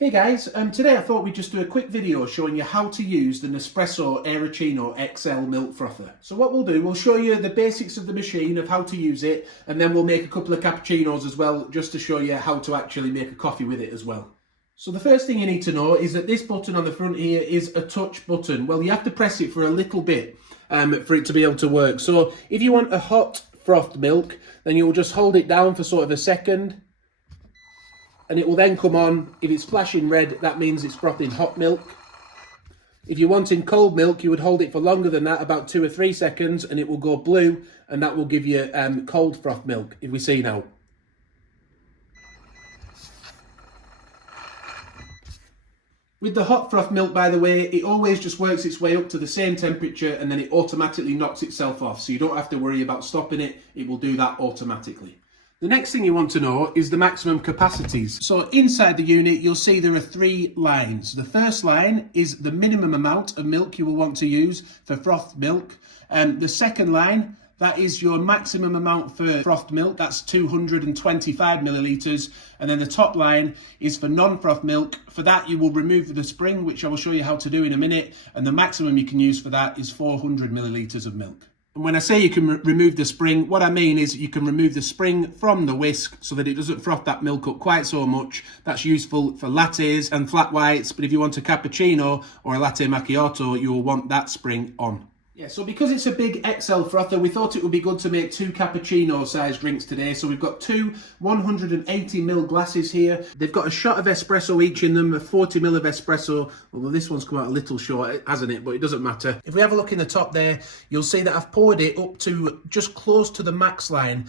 Hey guys, today I thought we'd just do a quick video showing you how to use the Nespresso Aeroccino XL milk frother. So what we'll do, we'll show you the basics of the machine, of how to use it, and then we'll make a couple of cappuccinos as well, just to show you how to actually make a coffee with it as well. So the first thing you need to know is that this button on the front here is a touch button. Well, you have to press it for a little bit for it to be able to work. So if you want a hot frothed milk, then you'll just hold it down for sort of a second, and it will then come on. If it's flashing red, that means it's frothing hot milk. If you're wanting cold milk, you would hold it for longer than that, about 2 or 3 seconds, and it will go blue, and that will give you cold froth milk, if we see now. With the hot froth milk, by the way, it always just works its way up to the same temperature, and then it automatically knocks itself off, so you don't have to worry about stopping it. It will do that automatically. The next thing you want to know is the maximum capacities. So inside the unit, you'll see there are 3 lines. The first line is the minimum amount of milk you will want to use for frothed milk. The second line, that is your maximum amount for frothed milk. That's 225 millilitres. And then the top line is for non-frothed milk. For that, you will remove the spring, which I will show you how to do in a minute. And the maximum you can use for that is 400 millilitres of milk. And when I say you can remove the spring, what I mean is you can remove the spring from the whisk so that it doesn't froth that milk up quite so much. That's useful for lattes and flat whites, but if you want a cappuccino or a latte macchiato, you will want that spring on. Yeah, so because it's a big XL frother, we thought it would be good to make 2 cappuccino sized drinks today. So we've got 2 180ml glasses here. They've got a shot of espresso each in them, a 40ml of espresso, although this one's come out a little short, hasn't it? But it doesn't matter. If we have a look in the top there, you'll see that I've poured it up to just close to the max line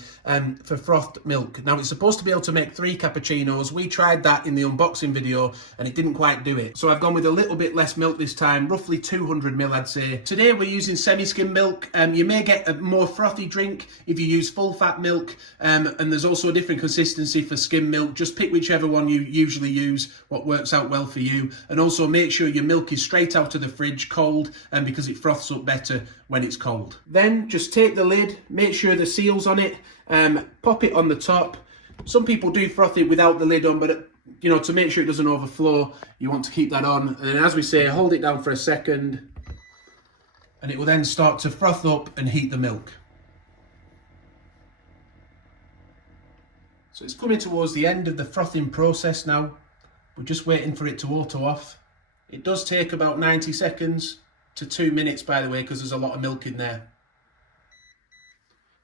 for frothed milk. Now it's supposed to be able to make 3 cappuccinos. We tried that in the unboxing video and it didn't quite do it. So I've gone with a little bit less milk this time, roughly 200ml I'd say. Today we're using semi-skim milk. You may get a more frothy drink if you use full fat milk, and there's also a different consistency for skim milk. Just pick whichever one you usually use, what works out well for you, and also make sure your milk is straight out of the fridge cold, because it froths up better when it's cold. Then just take the lid, make sure the seal's on it, pop it on the top. Some people do froth it without the lid on, but you know, to make sure it doesn't overflow, you want to keep that on. And then, as we say, hold it down for a second, and it will then start to froth up and heat the milk. So it's coming towards the end of the frothing process now. We're just waiting for it to auto off. It does take about 90 seconds to 2 minutes, by the way, because there's a lot of milk in there.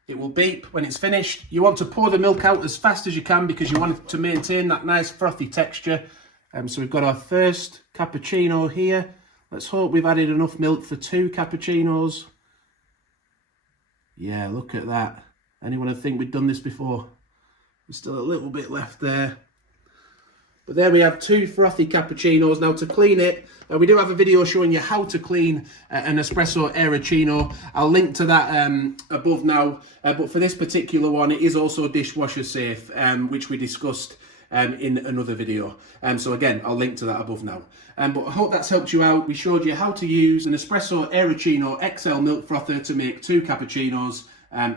It will beep when it's finished. You want to pour the milk out as fast as you can because you want it to maintain that nice frothy texture. So we've got our first cappuccino here. Let's hope we've added enough milk for 2 cappuccinos. Yeah, look at that. Anyone would think we'd done this before? There's still a little bit left there. But there we have 2 frothy cappuccinos. Now to clean it, we do have a video showing you how to clean an Nespresso Aeroccino. I'll link to that above now. But for this particular one, it is also dishwasher safe, which we discussed in another video. So again, I'll link to that above now. But I hope that's helped you out. We showed you how to use an Nespresso Aeroccino XL milk frother to make 2 cappuccinos.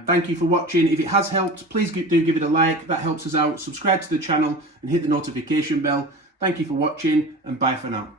Thank you for watching. If it has helped, please do give it a like. That helps us out. Subscribe to the channel and hit the notification bell. Thank you for watching, and bye for now.